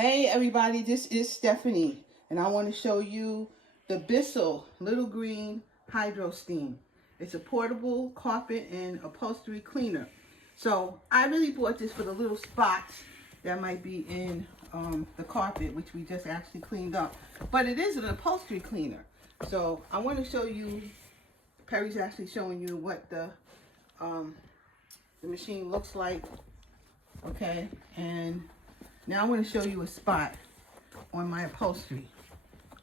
Hey everybody, this is Stephanie, and I want to show you the Bissell Little Green HydroSteam. It's a portable carpet and upholstery cleaner. So I really bought this for the little spots that might be in the carpet, which we just actually cleaned up. But it is an upholstery cleaner. So I want to show you, Perry's actually showing you what the machine looks like. Okay, and now I want to show you a spot on my upholstery,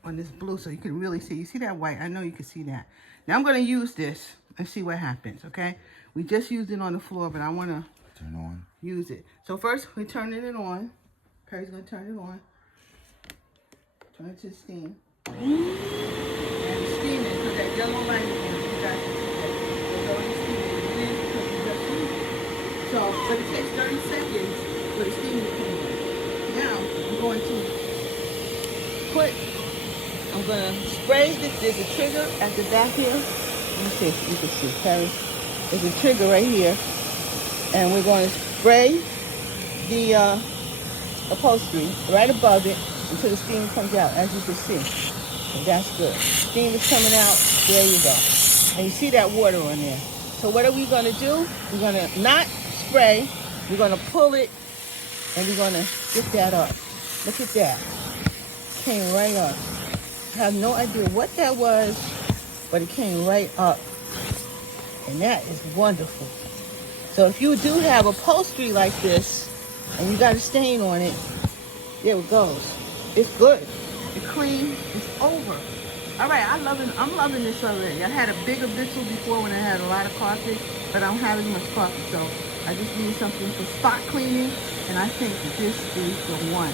on this blue, so you can really see. You see that white? I know you can see that. Now I'm going to use this and see what happens, okay? We just used it on the floor, but I want to turn on. Use it. So first, we're turning it on. Perry's going to turn it on. Turn it to steam. And steaming, so that yellow light is on. You guys can see that. It's already steaming. It is because we just used it. So, but it takes 30 seconds for the steam to come on. Now, I'm going to spray this. There's a trigger at the back here. Let me see if you can see, Perry. There's a trigger right here. And we're going to spray the upholstery right above it until the steam comes out, as you can see. So that's good. Steam is coming out. There you go. And you see that water on there. So what are we going to do? We're going to not spray. We're going to pull it. And we're going to get that up. Look at that. Came right up. I have no idea what that was, but it came right up. And that is wonderful. So if you do have upholstery like this, and you got a stain on it, there it goes. It's good. It's clean. It's over. All right, I'm loving this already. I had a bigger Bissell before when I had a lot of carpet, but I don't have as much carpet, so I just need something for spot cleaning. And I think this is the one.